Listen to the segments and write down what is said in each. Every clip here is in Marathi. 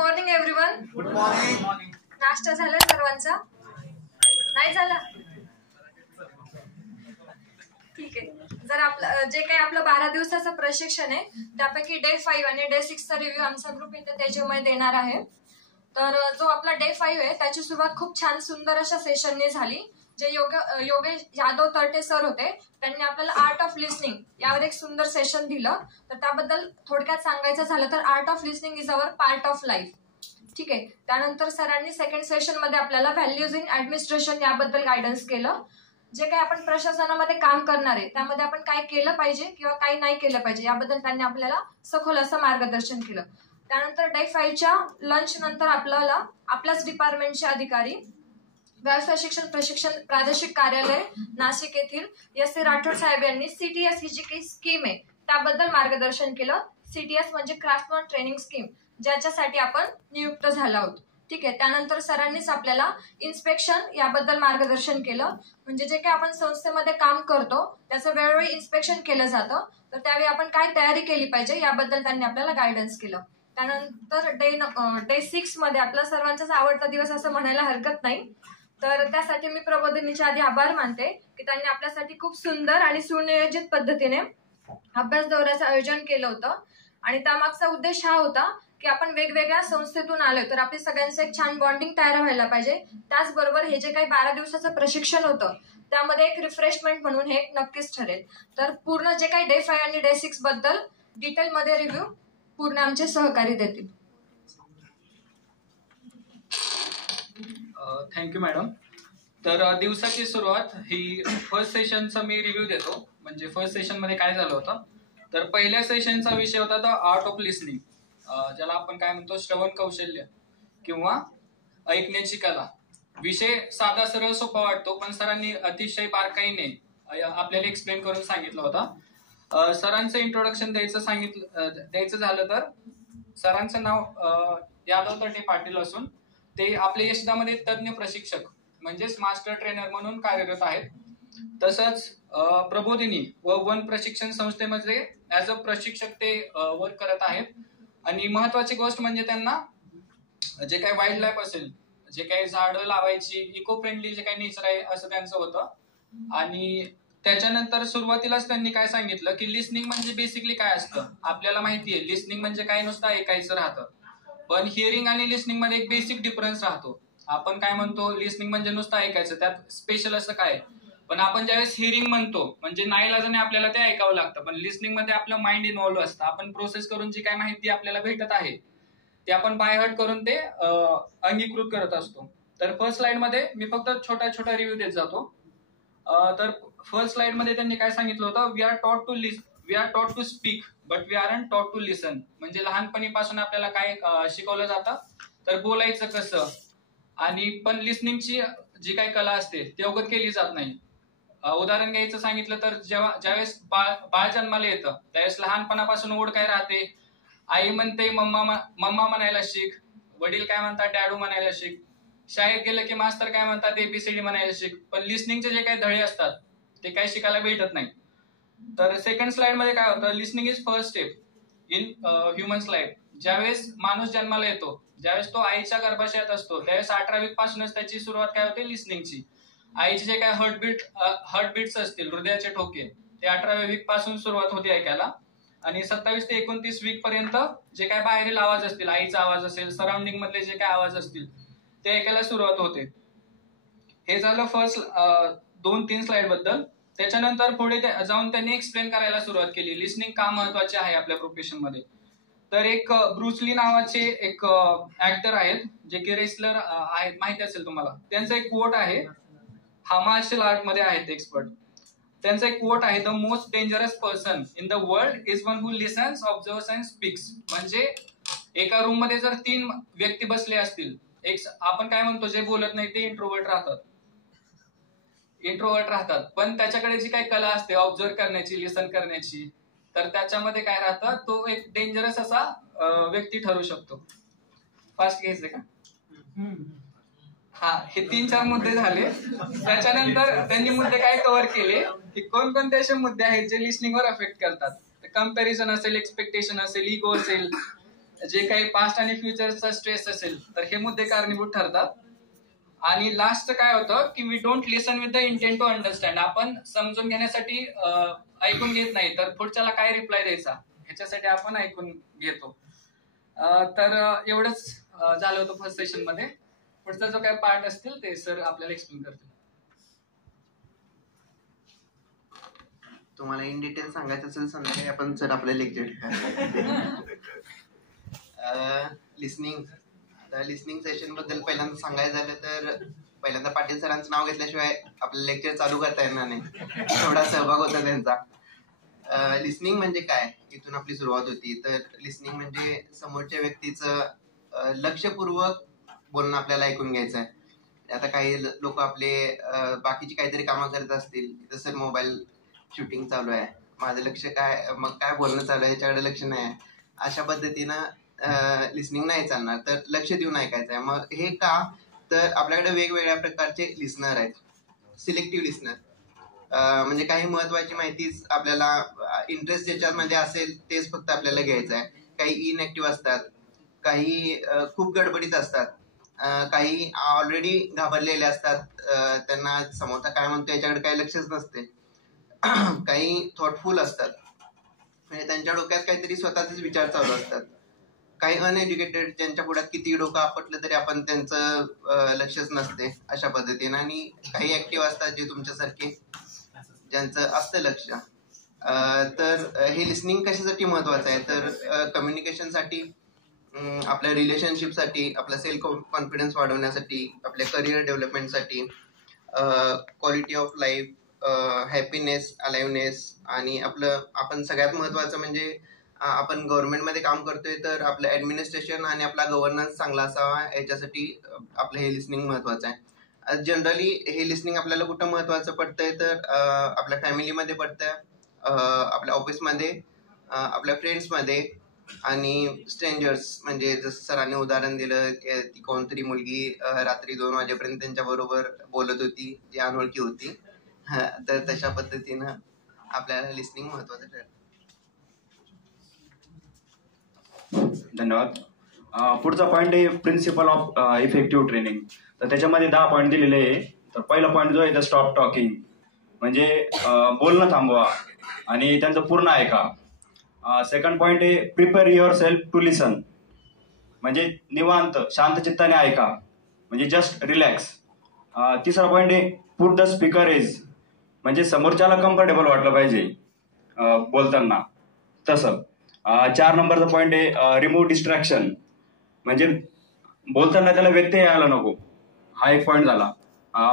Morning everyone. Good morning. नाश्ता झाला सर्वांचा? नाही झाला? ठीक आहे. जर आपलं जे काही आपलं 12 दिवसाचं प्रशिक्षण आहे त्यापैकी डे 5 आणि डे 6 चा रिव्ह्यू आमचा ग्रुप इथे त्याच्यामुळे देणार आहे. तर जो आपला डे 5 आहे त्याची सुरुवात खूप छान सुंदर अशा सेशनने झाली. जे योगेश यादव तर्टे सर होते त्यांनी आपल्याला आर्ट ऑफ लिसनिंग यावर एक सुंदर सेशन दिलं. तर त्याबद्दल थोडक्यात सांगायचं झालं तर art of listening is our part of life. ठीक आहे. त्यानंतर सरांनी सेकंड सेशन मध्ये आपल्याला व्हॅल्यूज इन ऍडमिनिस्ट्रेशन याबद्दल गायडन्स केलं. जे काही आपण प्रशासनामध्ये काम करणार आहे त्यामध्ये आपण काय केलं पाहिजे किंवा काय नाही केलं पाहिजे याबद्दल त्यांनी आपल्याला सखोल असं मार्गदर्शन केलं. त्यानंतर डे 5 च्या लंच नंतर आपल्याला आपल्याच डिपार्टमेंटचे अधिकारी व्यवसाय शिक्षण प्रशिक्षण प्रादेशिक कार्यालय नाशिक येथील S.A. राठोड साहेब यांनी CTS ही जी काही स्कीम आहे त्याबद्दल मार्गदर्शन केलं. CTS म्हणजे क्राफ्टमन ट्रेनिंग स्कीम, ज्याच्यासाठी आपण नियुक्त झालो आहोत. ठीक आहे. त्यानंतर सरांनीच आपल्याला इन्स्पेक्शन याबद्दल मार्गदर्शन केलं. म्हणजे जे काही आपण संस्थेमध्ये काम करतो त्याचं वेळोवेळी इन्स्पेक्शन केलं जातं, तर त्यावेळी आपण काय तयारी केली पाहिजे याबद्दल त्यांनी आपल्याला गायडन्स केलं. त्यानंतर डे 6 मध्ये आपला सर्वांचाच आवडता दिवस असं म्हणायला हरकत नाही. तर त्यासाठी मी प्रबोधिनीचे आधी आभार मानते की त्यांनी आपल्यासाठी खूप सुंदर आणि सुनियोजित पद्धतीने अभ्यास दौऱ्याचं आयोजन केलं होतं. आणि त्यामागचा उद्देश हा होता की आपण वेगवेगळ्या संस्थेतून आलोय तर आपली सगळ्यांचं एक छान बॉन्डिंग तयार व्हायला पाहिजे. त्याचबरोबर हे जे काही 12 दिवसाचं प्रशिक्षण होतं त्यामध्ये एक रिफ्रेशमेंट म्हणून हे नक्कीच ठरेल. तर पूर्ण जे काही डे 5 आणि डे 6 बद्दल डिटेलमध्ये रिव्ह्यू पूर्ण आमचे सहकारी देतील. Thank you madam. तर दिवसाची सुरुवात ही फर्स्ट सेशनचा मी रिव्ह्यू देतो. म्हणजे फर्स्ट सेशन मध्ये काय झालं होतं, तर पहिल्या सेशनचा विषय होता द आर्ट ऑफ लिसनिंग, ज्याला आपण काय म्हणतो श्रवण कौशल्य किंवा ऐकण्याची कला. विषय साधा सरळ सोपा वाटतो पण सरांनी अतिशय बारकाईने आपल्याला एक्सप्लेन करून सांगितलं होता. सरांचं इंट्रोडक्शन द्यायचं झालं तर सरांचं नाव यादव तर्टे पाटील असून ते आपल्या यशदामध्ये तज्ञ प्रशिक्षक म्हणजेच मास्टर ट्रेनर म्हणून कार्यरत आहेत. तसंच प्रबोधिनी व वन प्रशिक्षण संस्थेमध्ये ऍज अ प्रशिक्षक ते वर्क करत आहेत. आणि महत्वाची गोष्ट म्हणजे त्यांना जे काही वाईल्ड लाईफ असेल, जे काही झाडं लावायची इको फ्रेंडली जे काही नेचर आहे असं त्यांचं होतं. आणि त्याच्यानंतर सुरुवातीलाच त्यांनी काय सांगितलं की लिसनिंग म्हणजे बेसिकली काय असतं. आपल्याला माहितीये लिसनिंग म्हणजे काय नुसतं ऐकायचं राहतं, पण हिअरिंग आणि लिसनिंग मध्ये एक बेसिक डिफरन्स राहतो. आपण काय म्हणतो लिसनिंग म्हणजे नुसतं ऐकायचं, त्यात स्पेशल असं काय. पण आपण ज्यावेळेस हिअरिंग म्हणतो म्हणजे नाईलाजाने आपल्याला ते ऐकावं लागतं, पण लिसनिंग मध्ये आपलं माइंड इन्व्हॉल्व्ह असतं. आपण प्रोसेस करून जी काय माहिती आपल्याला भेटत आहे ते आपण बाय हार्ट करून ते अंगीकृत करत असतो. तर फर्स्ट स्लाइड मध्ये मी फक्त छोटा छोटा रिव्ह्यू देत जातो. तर फर्स्ट स्लाइड मध्ये त्यांनी काय सांगितलं होतं, we are taught to speak but we are taught to listen. म्हणजे लहानपणीपासून आपल्याला काय शिकवलं जातं तर बोलायचं कसं, आणि पण लिसनिंगची जी काही कला असते ती अवगत केली जात नाही. उदाहरण घ्यायचं सांगितलं तर ज्यावेळेस बाळ जन्माला येतं त्यावेळेस लहानपणापासून ओढ काय राहते, आई म्हणते मम्मा म्हणायला शिक, वडील काय म्हणतात डॅडू म्हणायला शिक, शाळेत गेलं की मास्तर काय म्हणतात ABCD म्हणायला शिक. पण लिसनिंगचे जे काही धडे असतात ते काही शिकायला भेटत नाही. तर सेकंड स्लाइड मध्ये काय होतं, listening is first step in humans life. ज्यावेळेस माणूस जन्माला येतो, ज्यावेळेस तो आईच्या गर्भाशयात असतो त्यावेळेस 18 वीक पासूनच त्याची सुरुवात काय होते लिसनिंगची. आईचे जे काय हार्टबीट्स असतील, हृदयाचे ठोके, ते 18व्या वीक पासून सुरुवात होते ऐकायला. आणि 27 ते 29 वीक पर्यंत जे काय बाहेरील आवाज असतील, आईचा आवाज असेल, सराउंडिंग मधले जे काय आवाज असतील ते ऐकायला सुरुवात होते. हे झालं फर्स्ट 2-3 स्लाइड बद्दल. त्याच्यानंतर पुढे जाऊन त्यांनी एक्सप्लेन करायला सुरुवात केली लिसनिंग का महत्वाचे आहे आपल्या प्रोफेशन मध्ये. तर एक ब्रूस ली नावाचे एक ऍक्टर आहेत जे की रेसलर आहेत, माहिती असेल तुम्हाला. त्यांचा एक कोट आहे, हा मार्शल आर्ट मध्ये आहेत एक्सपर्ट. त्यांचा एक कोट आहे, the most dangerous person in the world is one who listens, observes and speaks. म्हणजे एका रूम मध्ये जर 3 व्यक्ती बसले असतील, एक आपण काय म्हणतो जे बोलत नाही ते इंट्रोवर्ट राहतात, पण त्याच्याकडे जी काही कला असते ऑब्झर्व करण्याची, लिसन करण्याची, तर त्याच्यामध्ये काय राहतं, तो एक डेंजरस असा व्यक्ती ठरू शकतो. फास्ट घ्यायचं का? हा, हे 3-4 मुद्दे झाले. त्याच्यानंतर त्यांनी मुद्दे काय कव्हर केले की कोणकोणते असे मुद्दे आहेत जे लिसनिंगवर अफेक्ट करतात. कंपॅरिझन असेल, एक्सपेक्टेशन असेल, इगो असेल, जे काही पास्ट आणि फ्युचरचा स्ट्रेस असेल तर हे मुद्दे कारणीभूत ठरतात. आणि लास्ट काय होतं की we don't listen with the intent to understand. आपण समजून घेण्यासाठी ऐकून घेत नाही, तर पुढच्याला काय रिप्लाय द्यायचा ह्याच्यासाठी आपण ऐकून घेतो. तर एवढंच झालं होतं फर्स्ट सेशन मध्ये. पुढचा जो काय पार्ट असतील ते सर आपल्याला एक्सप्लेन करतील. तुम्हाला इन डिटेल सांगायचं असेल संध्याकाळी आपण सर आपलं लेक्चर लिसनिंग. तर लिसनिंग सेशन बद्दल पहिल्यांदा सांगायचं झालं तर पहिल्यांदा पाटील सरांचं नाव घेतल्याशिवाय आपलं लेक्चर चालू करता येणार नाही, थोडा सहभाग होता त्यांचा. लिसनिंग म्हणजे काय, इथून आपली सुरुवात होती. तर लिसनिंग म्हणजे समोरच्या व्यक्तीचं लक्षपूर्वक बोलणं आपल्याला ऐकून घ्यायचं आहे. आता काही लोक आपले बाकीची काहीतरी कामं करत असतील, जसं मोबाईल शूटिंग चालू आहे, माझं लक्ष काय, मग काय बोलणं चालू आहे याच्याकडे लक्ष नाही आहे, अशा पद्धतीनं लिसनिंग नाही चालणार. तर लक्ष देऊन ऐकायचं आहे. मग हे का, तर आपल्याकडे वेगवेगळ्या प्रकारचे लिसनर आहेत. सिलेक्टिव्ह लिसनर म्हणजे काही महत्वाची माहितीच आपल्याला इंटरेस्ट ज्याच्यामध्ये असेल तेच फक्त आपल्याला घ्यायचं आहे. काही इनएक्टिव्ह असतात, काही खूप गडबडीत असतात, काही ऑलरेडी घाबरलेले असतात, त्यांना समोरचा काय म्हणतो याच्याकडे काही लक्षच नसते. काही थॉटफुल असतात, म्हणजे त्यांच्या डोक्यात काहीतरी स्वतःचेच विचार चालू असतात. काही अनएज्युकेटेड, ज्यांच्या पुढ्यात किती डोकं आपटलं तरी आपण त्यांचं लक्षच नसते, अशा पद्धतीने. आणि काही ऍक्टिव्ह असतात जे तुमच्यासारखे, ज्यांचं असतं लक्ष. तर हे लिसनिंग कशासाठी महत्वाचं आहे, तर कम्युनिकेशनसाठी, आपल्या रिलेशनशिपसाठी, आपला सेल्फ कॉन्फिडन्स वाढवण्यासाठी, आपल्या करिअर डेव्हलपमेंटसाठी, quality of life, happiness, aliveness. आणि आपण सगळ्यात महत्वाचं म्हणजे आपण गव्हर्नमेंटमध्ये काम करतोय तर आपलं ऍडमिनिस्ट्रेशन आणि आपला गव्हर्नन्स चांगला असावा, याच्यासाठी आपलं हे लिसनिंग महत्वाचं आहे. जनरली हे लिसनिंग आपल्याला कुठं महत्वाचं पडतंय, तर आपल्या फॅमिलीमध्ये पडतंय, आपल्या ऑफिसमध्ये, आपल्या फ्रेंड्समध्ये, आणि स्ट्रेंजर्स. म्हणजे जसं सरांनी उदाहरण दिलं, ती कोणतरी मुलगी रात्री 2 वाजेपर्यंत त्यांच्या बरोबर बोलत होती, जी अनोळखी होती. तर तशा पद्धतीनं आपल्याला लिसनिंग महत्वाचं ठरतं. धन्यवाद. पुढचा पॉईंट आहे प्रिन्सिपल ऑफ इफेक्टिव्ह ट्रेनिंग. तर त्याच्यामध्ये 10 पॉईंट दिलेले आहे. तर पहिला पॉईंट जो आहे द स्टॉप टॉकिंग, म्हणजे बोलणं थांबवा आणि त्यांचं पूर्ण ऐका. सेकंड पॉईंट आहे prepare your self to listen, म्हणजे निवांत शांत चित्ताने ऐका, म्हणजे जस्ट रिलॅक्स. तिसरा पॉईंट आहे पुट द स्पीकर एज, म्हणजे समोरच्याला कम्फर्टेबल वाटलं पाहिजे बोलताना तसं. 4 नंबरचा पॉईंट आहे रिमूव्ह डिस्ट्रॅक्शन, म्हणजे बोलताना त्याला व्यत्यय यायला नको, हा एक पॉईंट झाला.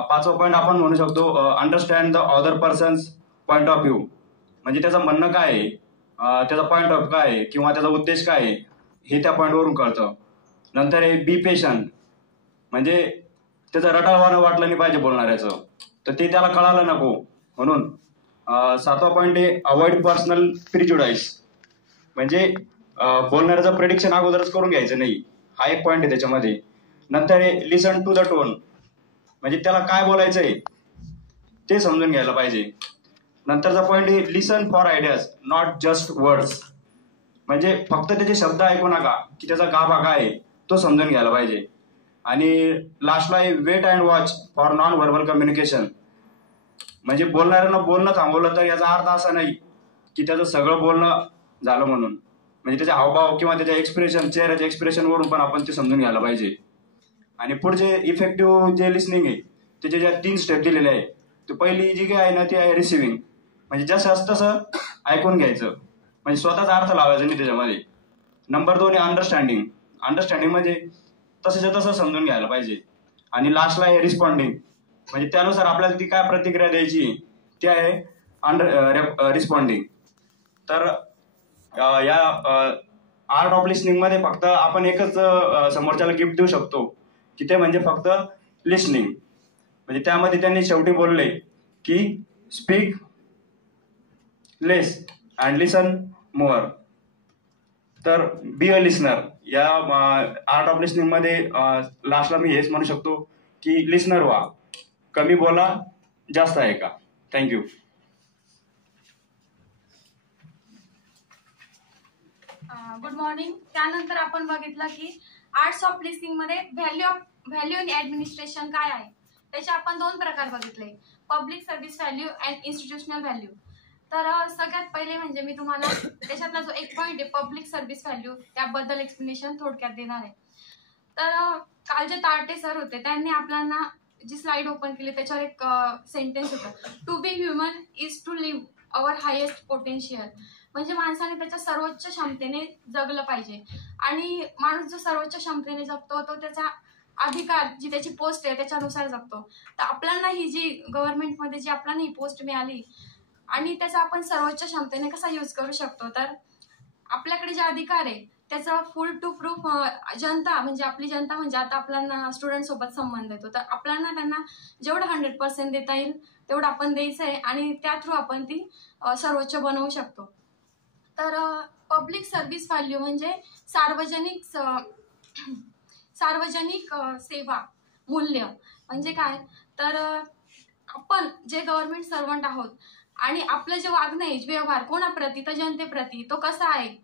5वा पॉईंट आपण म्हणू शकतो understand the other persons point of view, म्हणजे त्याचं म्हणणं काय आहे, त्याचा पॉईंट ऑफ काय आहे किंवा त्याचा उद्देश काय आहे हे त्या पॉईंटवरून कळतं. नंतर आहे बी पेशंट, म्हणजे त्याचं रटाळवाणं वाटलं नाही पाहिजे बोलणाऱ्याचं, तर ते त्याला कळालं नको म्हणून. 7वा पॉईंट आहे अवॉइड पर्सनल प्रिज्युडाइस, म्हणजे बोलणाऱ्याचं प्रेडिक्शन अगोदरच करून घ्यायचं नाही, हा एक पॉईंट आहे त्याच्यामध्ये. नंतर आहे लिसन टू द टोन, म्हणजे त्याला काय बोलायचं आहे ते समजून घ्यायला पाहिजे. नंतरचा पॉईंट आहे listen for ideas not just words, म्हणजे फक्त त्याचे शब्द ऐकू नका, की त्याचा गाभा काय आहे तो समजून घ्यायला पाहिजे. आणि लास्टला आहे wait and watch for non verbal communication, म्हणजे बोलणाऱ्यांना बोलणं थांबवलं तर याचा अर्थ असा नाही की त्याचं सगळं बोलणं झालं म्हणून, म्हणजे त्याचे हावभाव किंवा त्याच्या एक्सप्रेशन, चेहऱ्याच्या एक्सप्रेशनवरून पण आपण ते समजून घ्यायला पाहिजे. आणि पुढचे इफेक्टिव्ह जे लिसनिंग आहे त्याचे ज्या 3 स्टेप दिलेले आहे, तर पहिली जी काय आहे ना ती आहे रिसिव्हिंग, म्हणजे जसं असतं तसं ऐकून घ्यायचं, म्हणजे स्वतःचा अर्थ लावायचा नाही त्याच्यामध्ये. नंबर 2 आहे अंडरस्टँडिंग, अंडरस्टँडिंग म्हणजे तसंच्या तसं समजून घ्यायला पाहिजे. आणि लास्टला आहे रिस्पॉन्डिंग, म्हणजे त्यानुसार आपल्याला ती काय प्रतिक्रिया द्यायची ती आहे रिस्पॉन्डिंग. तर या आर्ट ऑफ लिसनिंग मध्ये फक्त आपण एकच समोरच्याला गिफ्ट देऊ शकतो की ते म्हणजे फक्त लिसनिंग. म्हणजे त्यामध्ये त्यांनी शेवटी बोलले की speak less and listen mower. तर बी अ लिसनर, या आर्ट ऑफ लिसनिंग मध्ये लास्टला मी हेच म्हणू शकतो की लिसनर व्हा, कमी बोला जास्त ऐका. थँक्यू. Good morning. त्यानंतर आपण बघितलं की आर्ट्स ऑफ लिस्निंग मध्ये व्हॅल्यू इन ऍडमिनिस्ट्रेशन काय आहे, त्याचे आपण 2 प्रकार बघितले, public service value and institutional value. तर सगळ्यात पहिले म्हणजे मी तुम्हाला त्याच्यातला जो एक पॉईंट आहे पब्लिक सर्व्हिस व्हॅल्यू त्याबद्दल एक्सप्लेनेशन थोडक्यात देणार आहे. तर काल जे तारटे सर होते त्यांनी आपल्याला जी स्लाइड ओपन केली त्याच्यावर एक सेंटेन्स होतं, to be human is to live our highest potential. म्हणजे माणसाने त्याच्या सर्वोच्च क्षमतेने जगलं पाहिजे आणि माणूस जो सर्वोच्च क्षमतेने जगतो तो त्याचा अधिकार जी त्याची पोस्ट आहे त्याच्यानुसार जगतो. तर आपल्याला ही जी गव्हर्नमेंटमध्ये जी आपल्याला ही पोस्ट मिळाली आणि त्याचा आपण सर्वोच्च क्षमतेने कसा यूज करू शकतो, तर आपल्याकडे जे अधिकार आहे त्याचा फुल टू प्रूफ जनता म्हणजे आपली जनता म्हणजे आता आपल्याला स्टुडंट सोबत संबंध येतो, तर आपल्याला त्यांना जेवढं 100% देता येईल तेवढं आपण द्यायचं आहे आणि त्या थ्रू आपण ती सर्वोच्च बनवू शकतो. तर पब्लिक सर्व्हिस व्हॅल्यू म्हणजे सार्वजनिक सेवा मूल्य म्हणजे काय, तर आपण जे गव्हर्नमेंट सर्वंट आहोत आणि आपलं जे वागणं आहे व्यवहार कोणाप्रती तर जनतेप्रती तो कसा आहे,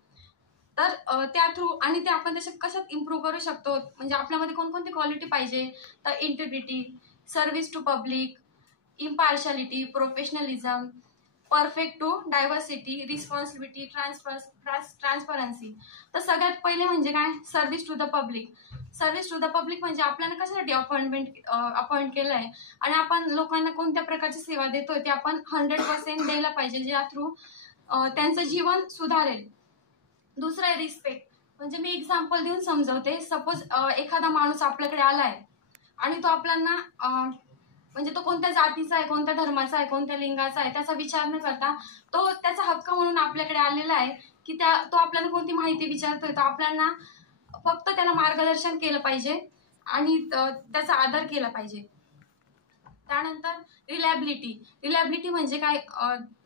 तर त्या थ्रू आणि ते आपण त्याच्यात कशात इम्प्रूव्ह करू शकतो म्हणजे आपल्यामध्ये कोणकोणती क्वालिटी पाहिजे, तर integrity, service to public, impartiality, professionalism, perfect to diversity, responsibility, transparency. तर सगळ्यात पहिले म्हणजे काय, service to the public. Service to the public म्हणजे आपल्याला कशासाठी अपॉइंट केलं आहे आणि आपण लोकांना कोणत्या प्रकारची सेवा देतोय ते आपण 100% द्यायला पाहिजे, ज्या थ्रू त्यांचं जीवन सुधारेल. दुसरं आहे रिस्पेक्ट. म्हणजे मी एक्झाम्पल देऊन समजवते. सपोज एखादा माणूस आपल्याकडे आलाय आणि तो आपल्याला म्हणजे तो कोणत्या जातीचा आहे, कोणत्या धर्माचा आहे, कोणत्या लिंगाचा आहे त्याचा विचार न करता तो त्याचा हक्क म्हणून आपल्याकडे आलेला आहे की तो आपल्याला कोणती माहिती विचारतोय, तर आपल्याला फक्त त्याला मार्गदर्शन केलं पाहिजे आणि त्याचा आदर केला पाहिजे. त्यानंतर रिलॅबिलिटी म्हणजे काय,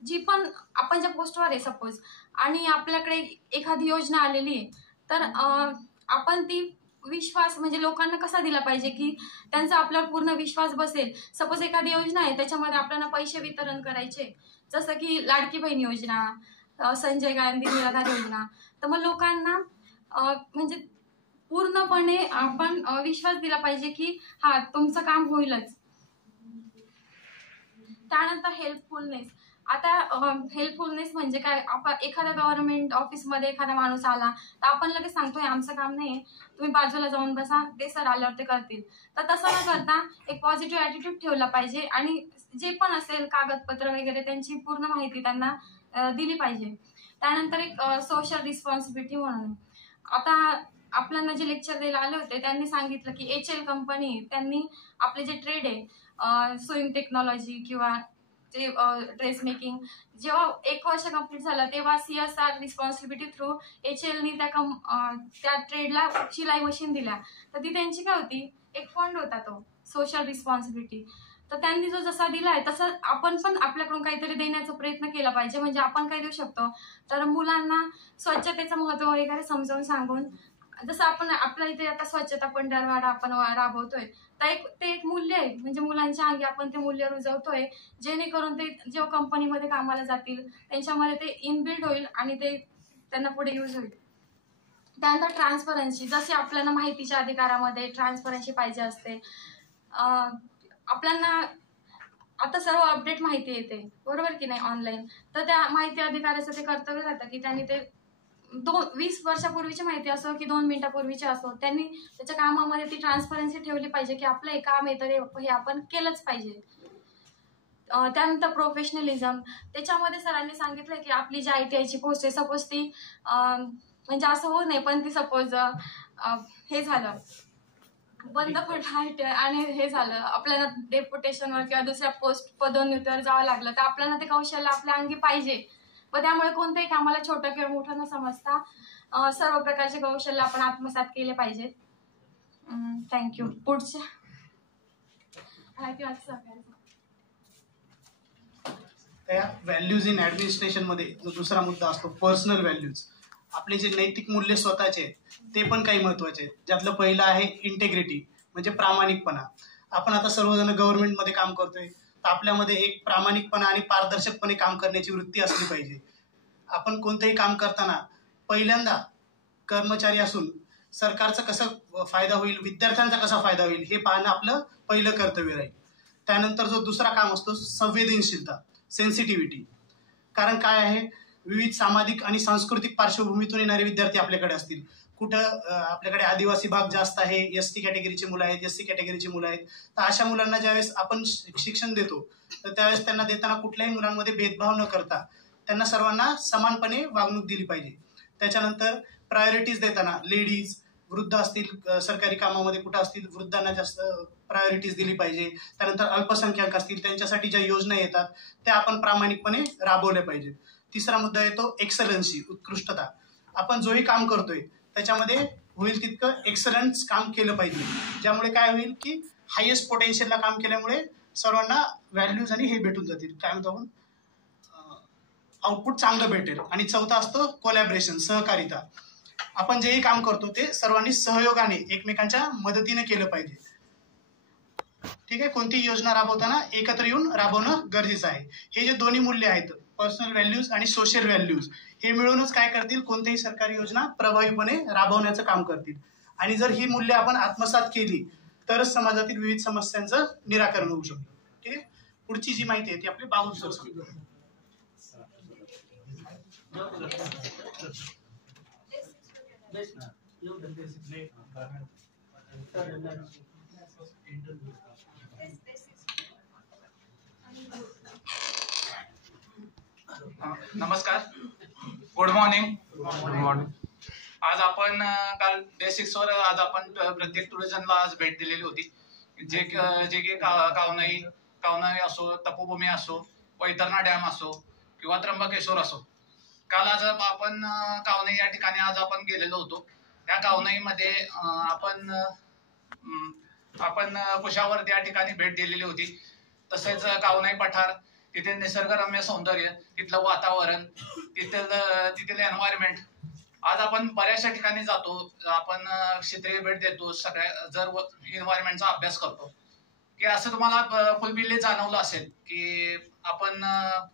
जी पण आपण ज्या पोस्टवर आहे सपोज आणि आपल्याकडे एखादी योजना आलेली आहे तर आपण ती विश्वास म्हणजे लोकांना कसा दिला पाहिजे की त्यांचा आपल्यावर पूर्ण विश्वास बसेल. सपोज एखादी योजना आहे त्याच्यामध्ये आपल्याला पैसे वितरण करायचे, जसं की लाडकी बहीण योजना, संजय गांधी निराधार योजना, तर मग लोकांना म्हणजे पूर्णपणे आपण विश्वास दिला पाहिजे की हा तुमचं काम होईलच. त्यानंतर हेल्पफुलनेस. आता हेल्पफुलनेस म्हणजे काय, आपण एखाद्या गव्हर्नमेंट ऑफिसमध्ये एखादा माणूस आला तर आपण लगेच सांगतोय आमचं काम नाही, तुम्ही बाजूला जाऊन बसा, ते सर आल्यावर ते करतील. तर तसं न करता एक पॉझिटिव्ह ॲटिट्यूड ठेवला पाहिजे आणि जे पण असेल कागदपत्र वगैरे त्यांची पूर्ण माहिती त्यांना दिली पाहिजे. त्यानंतर एक सोशल रिस्पॉन्सिबिलिटी म्हणून, आता आपल्याला जे लेक्चर द्यायला आले होते त्यांनी सांगितलं की HL कंपनी त्यांनी आपले जे ट्रेड आहे स्विंग टेक्नॉलॉजी किंवा जे ड्रेस मेकिंग, जेव्हा 1 वर्ष कंप्लीट झालं तेव्हा CSR रिस्पॉन्सिबिलिटी थ्रू HLनी त्या ट्रेडला शिलाई मशीन दिल्या. तर ती त्यांची काय होती, एक फंड होता तो सोशल रिस्पॉन्सिबिलिटी. तर त्यांनी जो जसा दिलाय तसं आपण पण आपल्याकडून काहीतरी देण्याचा प्रयत्न केला पाहिजे. म्हणजे आपण काय देऊ शकतो, तर मुलांना स्वच्छतेचं महत्त्व वगैरे समजावून सांगून, जसं आपण आपल्या इथे आता स्वच्छता पंधरवडा आपण राबवतोय, तर ते एक मूल्य आहे म्हणजे मुलांच्या अंगी आपण ते मूल्य रुजवतोय जेणेकरून ते जेव्हा कंपनीमध्ये कामाला जातील त्यांच्यामध्ये ते इनबिल्ड होईल आणि ते त्यांना पुढे यूज होईल. त्यानंतर ट्रान्सपरन्सी. जसे आपल्याला माहितीच्या अधिकारामध्ये ट्रान्सपरन्सी पाहिजे असते, आपल्याला आता सर्व अपडेट माहिती येते बरोबर की नाही ऑनलाईन, तर त्या माहिती अधिकाराचं ते कर्तव्य राहतं की त्यांनी ते 20 वर्षापूर्वीची माहिती असो की 2 मिनिटापूर्वीची असो त्यांनी त्याच्या कामामध्ये ती ट्रान्सपरन्सी ठेवली पाहिजे की आपलं हे काम आहे तर हे आपण केलंच पाहिजे. त्यानंतर प्रोफेशनलिझम. त्याच्यामध्ये सरांनी सांगितलं की आपली जी ITIची पोस्ट आहे सपोज ती म्हणजे असं होऊ नये पण ती सपोज हे झालं बंद पडलं आणि हे झालं आपल्याला डेप्युटेशनवर किंवा दुसऱ्या पोस्ट पदोन्नतीवर जावं लागलं तर आपल्याला ते कौशल्य आपल्या अंगी पाहिजे. व त्यामुळे कोणत्याही कामाला छोटं किंवा मोठं न समजता सर्व प्रकारचे कौशल्य आपण आत्मसात केले पाहिजेत. थँक्यू. पुढच्या त्या व्हॅल्यूज इन ऍडमिनिस्ट्रेशन मध्ये जो दुसरा मुद्दा असतो पर्सनल व्हॅल्यूज. आपले जे नैतिक मूल्य स्वतःचे आहेत ते पण काही महत्वाचे आहेत. ज्यातलं पहिलं आहे इंटेग्रिटी म्हणजे प्रामाणिकपणा. आपण आता सर्वजण गव्हर्नमेंटमध्ये काम करतोय तर आपल्यामध्ये एक प्रामाणिकपणा आणि पारदर्शकपणे काम करण्याची वृत्ती असली पाहिजे. आपण कोणतेही काम करताना पहिल्यांदा कर्मचारी असून सरकारचा कसा फायदा होईल, विद्यार्थ्यांचा कसा फायदा होईल हे पाहणं आपलं पहिलं कर्तव्य राहील. त्यानंतर जो दुसरा काम असतो संवेदनशीलता, सेन्सिटिव्हिटी. कारण काय आहे, विविध सामाजिक आणि सांस्कृतिक पार्श्वभूमीतून येणारे विद्यार्थी आपल्याकडे असतील. कुठं आपल्याकडे आदिवासी भाग जास्त आहे, एसटी कॅटेगरीची मुलं आहेत, एससी कॅटेगरीची मुलं आहेत. तर अशा मुलांना ज्यावेळेस आपण शिक्षण देतो तर त्यावेळेस त्यांना देताना कुठल्याही मुलांमध्ये भेदभाव न करता त्यांना सर्वांना समानपणे वागणूक दिली पाहिजे. त्याच्यानंतर प्रायोरिटीज देताना लेडीज, वृद्ध असतील, सरकारी कामामध्ये कुठं असतील, वृद्धांना जास्त प्रायोरिटीज दिली पाहिजे. त्यानंतर अल्पसंख्याक असतील, त्यांच्यासाठी ज्या योजना येतात त्या आपण प्रामाणिकपणे राबवल्या पाहिजेत. तिसरा मुद्दा येतो एक्सलन्सी, उत्कृष्टता. आपण जोही काम करतोय त्याच्यामध्ये होईल तितकं एक्सलन्स काम केलं पाहिजे, ज्यामुळे काय होईल की हायेस्ट पोटेन्शियलला काम केल्यामुळे सर्वांना व्हॅल्यूज आणि हे भेटून जातील, काय म्हणतो आपण, आउटपुट चांगलं भेटेल. आणि चौथा असतो कोलॅबरेशन, सहकारिता. आपण जेही काम करतो ते सर्वांनी सहयोगाने एकमेकांच्या मदतीने केलं पाहिजे. ठीक आहे. कोणतीही योजना राबवताना एकत्र येऊन राबवणं गरजेचं आहे. हे जे दोन्ही मूल्य आहेत, पर्सनल व्हॅल्यूज आणि सोशल व्हॅल्यूज, हे मिळूनच काय करतील, कोणतीही सरकारी योजना प्रभावीपणे राबवण्याचं काम करतील. आणि जर ही मूल्य आपण आत्मसात केली तरच समाजातील विविध समस्यांचं निराकरण होऊ शकतं. ठीक आहे. पुढची जी माहिती आहे ती आपली बाबू सर सांगतो. नमस्कार, गुड मॉर्निंग. आज आपण काल डे 6 वर आज आपण प्रत्येक टुरिझमला आज भेट दिलेली होती. जे की कावनाई असो, तपोभूमी असो, वैतरणा डॅम असो किंवा त्र्यंबकेश्वर असो. काल आज आपण कावनाई या ठिकाणी आज आपण गेलेलो होतो. त्या कावनाईमध्ये आपण कुशावर्ती या ठिकाणी भेट दिलेली होती. तसेच कावनाई पठार, तिथे निसर्गरम्य सौंदर्य, तिथलं वातावरण, तिथलं एन्व्हायरमेंट. आज आपण बऱ्याचशा ठिकाणी जातो, आपण क्षेत्रीय भेट देतो, जर एन्व्हायरमेंटचा अभ्यास करतो, की असं तुम्हाला फुलबिल्ले जाणवलं असेल की आपण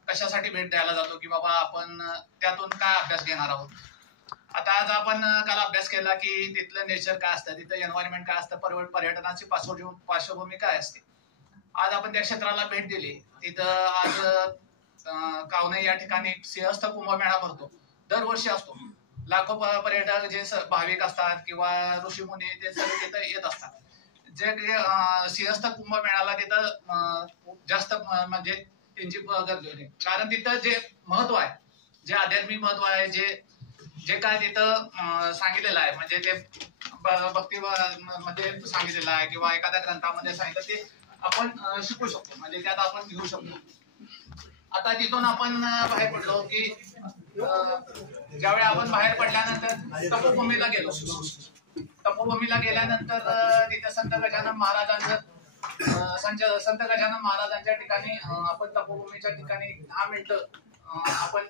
कशासाठी भेट द्यायला जातो, की बाबा आपण त्यातून काय अभ्यास घेणार आहोत. आता आज आपण काल अभ्यास केला की तिथलं नेचर काय असतं, तिथलं एन्व्हायरमेंट काय असतं, पर्यटनाची पार्श्वभूमी काय असते. आज आपण त्या क्षेत्राला भेट दिली. तिथं आज कावनाई या ठिकाणी सिंहस्थ कुंभमेळा भरतो, दरवर्षी असतो. लाखो पर्यटक जे भाविक असतात किंवा ऋषीमुनी ते सगळे तिथं येत असतात. जे सिंहस्थ कुंभमेळ्याला तिथं जास्त म्हणजे त्यांची गर्दी होते. कारण तिथं जे महत्व आहे, जे आध्यात्मिक महत्व आहे, जे काय तिथं सांगितलेलं आहे, म्हणजे ते भक्ती मध्ये सांगितलेलं आहे किंवा एखाद्या ग्रंथामध्ये सांगितलं ते आपण शिकू शकतो, म्हणजे त्यात आपण घेऊ शकतो. आता तिथून आपण बाहेर पडलो की ज्यावेळी आपण बाहेर पडल्यानंतर तपोभूमीला गेलो. तपोभूमीला गेल्यानंतर तिथे संत गजानन महाराजांच्या ठिकाणी आपण तपोभूमीच्या ठिकाणी 10 मिनिटं आपण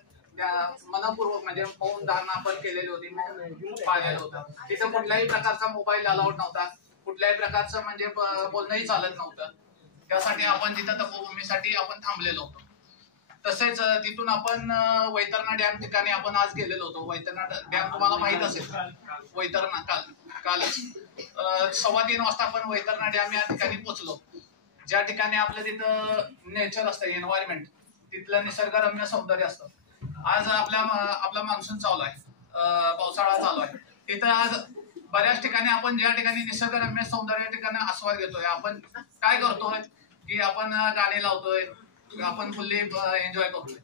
मनपूर्वक म्हणजे मौन धारणा आपण केलेली होती, मौन पाळलेलं होतं. तिथं कुठल्याही प्रकारचा मोबाईल अलाउड नव्हता, कुठल्याही प्रकारचं म्हणजे बोलणंही चालत नव्हतं. त्यासाठी आपण तिथं तपोभूमीसाठी आपण थांबलेलो होतो. तसेच तिथून आपण वैतरणा डॅम ठिकाणी आपण आज गेलेलो होतो. वैतरणा डॅम तुम्हाला माहित असेल, वैतरणा कालच 3:15 वाजता आपण वैतरणा डॅम या ठिकाणी पोहोचलो. ज्या ठिकाणी आपलं तिथं नेचर असतं, एन्व्हायरमेंट, तिथलं निसर्गरम्य सौंदर्य असतं. आज आपला मान्सून चालू आहे, पावसाळा चालू आहे. तिथं आज बऱ्याच ठिकाणी आपण ज्या ठिकाणी निसर्गरम्य सौंदर्य ठिकाणी आस्वाद घेतोय, आपण काय करतोय की आपण गाणी लावतोय, आपण फुल्ली एन्जॉय करतोय.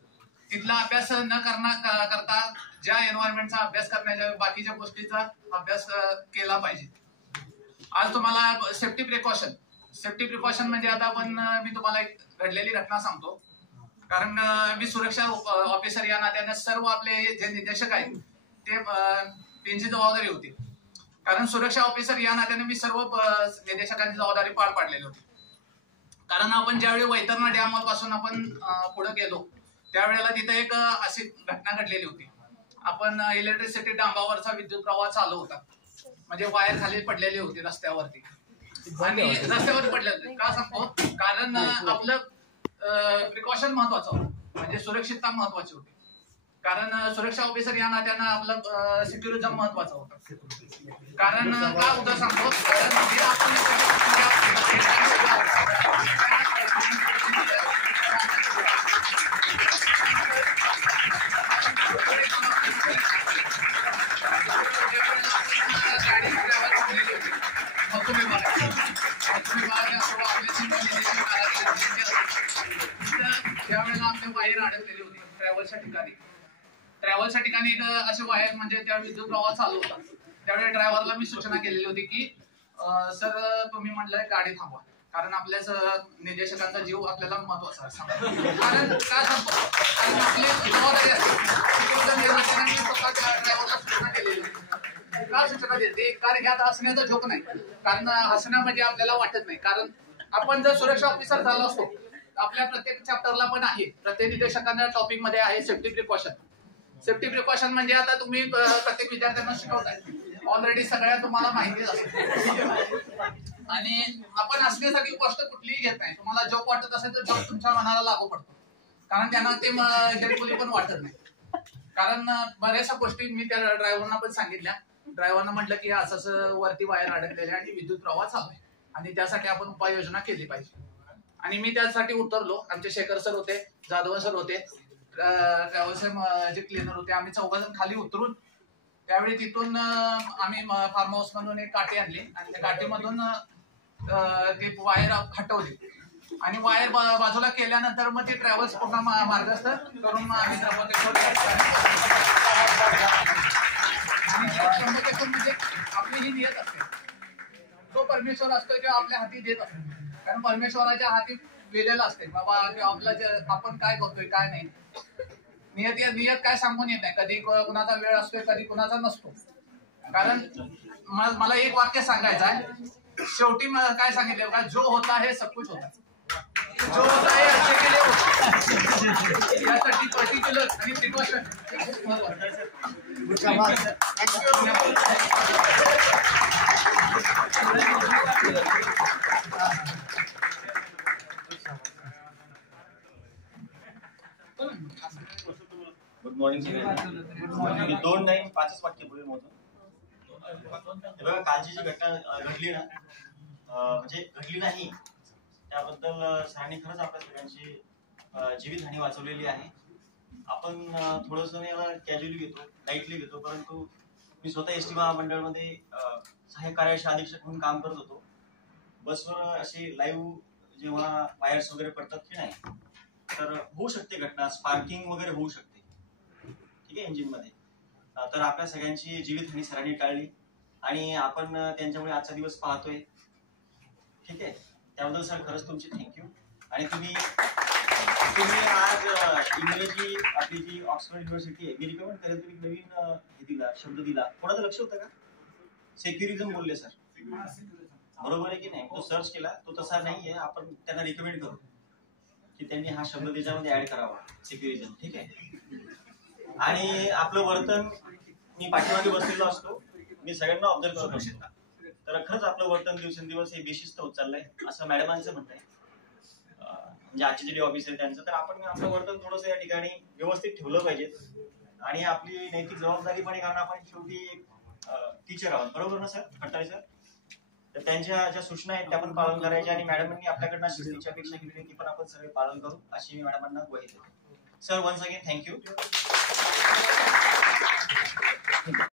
तिथला अभ्यास न करता ज्या एन्व्हायरमेंटचा अभ्यास करण्याच्या बाकीच्या गोष्टीचा अभ्यास केला पाहिजे. आज तुम्हाला सेफ्टी प्रिकॉशन म्हणजे आता मी तुम्हाला एक घडलेली घटना सांगतो. कारण मी सुरक्षा ऑफिसर या नात्याने सर्व आपले जे निदेशक आहेत त्यांची जबाबदारी होती. कारण सुरक्षा ऑफिसर या नात्याने मी सर्व निदेशकांची जबाबदारी पार पाडलेली होती. कारण आपण ज्यावेळी वैतरणा डॅम पासून आपण पुढे गेलो त्यावेळेला तिथे एक अशी घटना घडलेली होती. आपण इलेक्ट्रिसिटी डांबावरचा विद्युत प्रवाह चालू होता, म्हणजे वायर खाली पडलेली होती रस्त्यावरती. आणि रस्त्यावर पडले होते का सांगतो, कारण आपलं प्रिकॉशन महत्वाचं होतं, म्हणजे सुरक्षितता महत्वाची होती. कारण सुरक्षा ऑफिसर या नात्यानं आपलं सिक्युरिझम महत्वाचं होतं. कारण का होतं सांगतो, कारण जे आपण त्यावेळेला आमच्या वायर अडकलेली होती ट्रॅव्हलच्या ठिकाणी एक असे वायर म्हणजे त्या विद्युत प्रवाह चालू होता. त्यावेळी ड्रायव्हरला मी सूचना केलेली होती की सर तुम्ही म्हटलंय गाडी थांबवा, कारण आपल्या निर्देशकांचा जीव आपल्याला महत्वाचा आहे. कारण काय सांगतो, कारण आपली जबाबदारी असते. ड्रायव्हरला सूचना केलेली होती. का सूचना देते, कारण ह्यात हसण्याचा जोक नाही, कारण हसणं म्हणजे आपल्याला वाटत नाही. कारण आपण जर सुरक्षा ऑफिसर झालो असतो, आपल्या प्रत्येक चॅप्टरला पण आहे, प्रत्येक निर्देशकांना टॉपिक मध्ये आहे सेफ्टी प्रिकॉशन. सेफ्टी प्रिकॉशन म्हणजे आता तुम्ही प्रत्येक विद्यार्थ्यांना शिकवताय, ऑलरेडी सगळ्या तुम्हाला माहितीच असते. आणि आपण हसण्यासाठी गोष्ट कुठलीही घेत नाही. तुम्हाला जॉब वाटत असेल तर जॉब तुमच्या मनाला लागू पडतो, कारण त्यांना ते हेल्पफुली पण वाटत नाही. कारण बऱ्याचशा गोष्टी मी त्या ड्रायव्हरना पण सांगितल्या. ड्रायव्हरनं म्हटलं की असं वरती वायर अडकलेले आणि विद्युत प्रवाह चालू आहे आणि त्यासाठी आपण उपाययोजना केली पाहिजे. आणि मी त्यासाठी उतरलो. आमचे शेखर सर होते, जाधव सर होते, ट्रॅव्हल्सचे जे क्लिनर होते, आम्ही 4 जण खाली उतरून त्यावेळी तिथून आम्ही फार्म हाऊस मधून एक काठी आणली आणि त्या काठीमधून ते वायर हटवली आणि वायर बाजूला केल्यानंतर मग ते ट्रॅव्हल्स पूर्ण मार्गस्थ करून मग आम्ही म्हणजे आपली ही नियत असते. तो परमेश्वर असतो किंवा आपल्या हाती देत असतो, कारण परमेश्वराच्या हाती लिहिलेलं असते बाबा आपलं आपण काय करतोय काय नाही. नियत काय सांगून येत नाही. कधी कुणाचा वेळ असतोय, कधी कुणाचा नसतो. कारण मला एक वाक्य सांगायचं आहे. शेवटी काय सांगितलं का, जो होता है सब कुछ होता, जो होता है अच्छे के लिए होता. यासाठी पर्टिक्युलर आणि प्रिकॉशन खूप महत्वाचं आहे. गुड मॉर्निंग सगळ्यांना. 2 नाही 5च वाक्य बोलेल मोठं. बघा, कालची जी घटना घडली ना, म्हणजे घडली नाही त्याबद्दल सरांनी खरंच आपल्या सगळ्यांची जीवितहानी वाचवलेली आहे. आपण थोडंसं याला कॅज्युअली घेतो, लाईटली घेतो, परंतु मी स्वतः एसटी महामंडळमध्ये सहाय्यक कार्यशाळा अधीक्षक म्हणून काम करत होतो. बसवर असे लाईव्ह जेव्हा वायर्स वगैरे पडतात की नाही, तर होऊ शकते घटना, स्पार्किंग वगैरे होऊ शकते, ठीक आहे, इंजिनमध्ये. तर आपल्या सगळ्यांची जीवितहानी सरांनी टाळली आणि आपण त्यांच्यामुळे आजचा दिवस पाहतोय, ठीक आहे. त्याबद्दल सर खरंच तुमची थँक्यू. आणि तुम्ही आज इंग्रजी आपली जी ऑक्सफर्ड युनिव्हर्सिटी आहे, मी रिकमेंड करेल तुम्ही नवीन हे दिला, शब्द दिला. कोणाचं लक्ष होतं का? सेक्युरिझम बोलले सर, बरोबर आहे की नाही? तो सर्च केला, तो तसा नाहीये. आपण त्यांना रिकमेंड करू की त्यांनी हा शब्द त्याच्यामध्ये ऍड करावा, सेक्युरिझम, ठीक आहे. आणि आपलं वर्तन, मी पाठीमागे बसलेलो असतो, मी सगळ्यांना ऑब्झर्व करत असतो, तर खरंच आपलं वर्तन दिवसेंदिवस हे बेशिस्त होत चाललंय असं मॅडमांचं म्हणणं आहे. म्हणजे आजचे जे ऑफिस आहे त्यांचं, तर आपण आपलं वर्तन थोडंसं या ठिकाणी व्यवस्थित ठेवलं पाहिजे. आणि आपली नैतिक जबाबदारी पण आहे, कारण आपण शेवटी टीचर आहोत, बरोबर ना सर, खट्टाळे सर? तर त्यांच्या ज्या सूचना आहेत त्या पण पालन करायच्या आणि मॅडमांनी आपल्याकडनं शिस्तीची अपेक्षा केली ती पण आपण सगळे पालन करू अशी मी मॅडमांना ग्वाही देतो. Sir, once again thank you.